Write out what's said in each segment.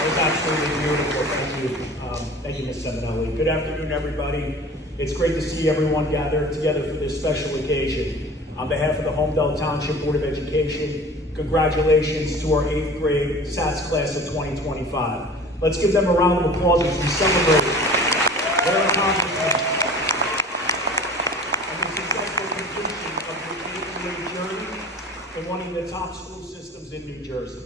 That was absolutely beautiful. Thank you. Thank you, Ms. Seminelli. Good afternoon, everybody. It's great to see everyone gathered together for this special occasion. On behalf of the Holmdel Township Board of Education, congratulations to our 8th grade SATS class of 2025. Let's give them a round of applause as we celebrate their accomplishments and the successful completion of the 8th grade journey in one of the top school systems in New Jersey.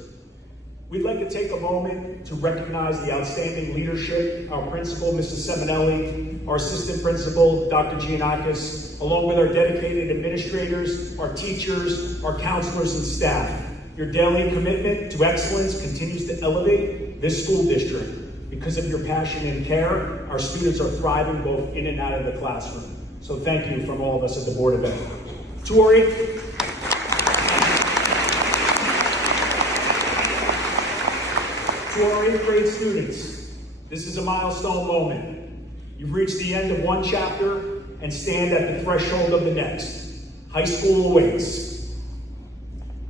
We'd like to take a moment to recognize the outstanding leadership, our principal, Mrs. Seminelli, our assistant principal, Dr. Giannakis, along with our dedicated administrators, our teachers, our counselors, and staff. Your daily commitment to excellence continues to elevate this school district. Because of your passion and care, our students are thriving both in and out of the classroom. So thank you from all of us at the Board of Ed. Tori. To our 8th grade students, this is a milestone moment. You've reached the end of one chapter and stand at the threshold of the next. High school awaits.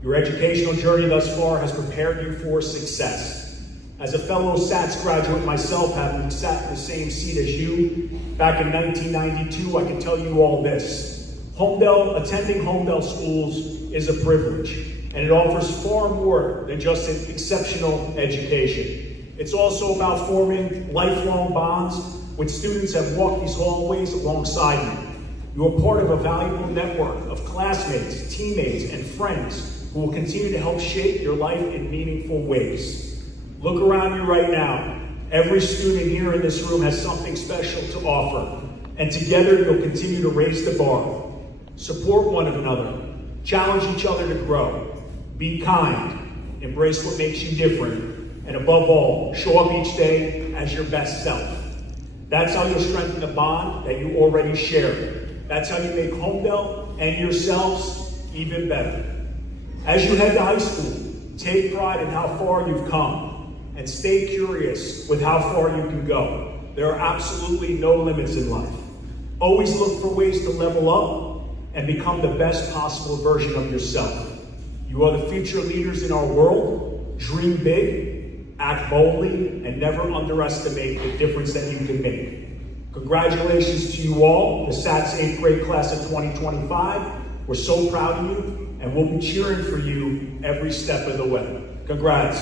Your educational journey thus far has prepared you for success. As a fellow SATS graduate myself, having sat in the same seat as you back in 1992, I can tell you all this. Attending Holmdel schools is a privilege. And it offers far more than just an exceptional education. It's also about forming lifelong bonds with students that have walked these hallways alongside you. You are part of a valuable network of classmates, teammates, and friends who will continue to help shape your life in meaningful ways. Look around you right now. Every student here in this room has something special to offer, and together you'll continue to raise the bar. Support one another, challenge each other to grow. Be kind, embrace what makes you different, and above all, show up each day as your best self. That's how you'll strengthen the bond that you already share. That's how you make Holmdel and yourselves even better. As you head to high school, take pride in how far you've come, and stay curious with how far you can go. There are absolutely no limits in life. Always look for ways to level up and become the best possible version of yourself. You are the future leaders in our world. Dream big, act boldly, and never underestimate the difference that you can make. Congratulations to you all, the SATS 8th grade class of 2025. We're so proud of you, and we'll be cheering for you every step of the way. Congrats.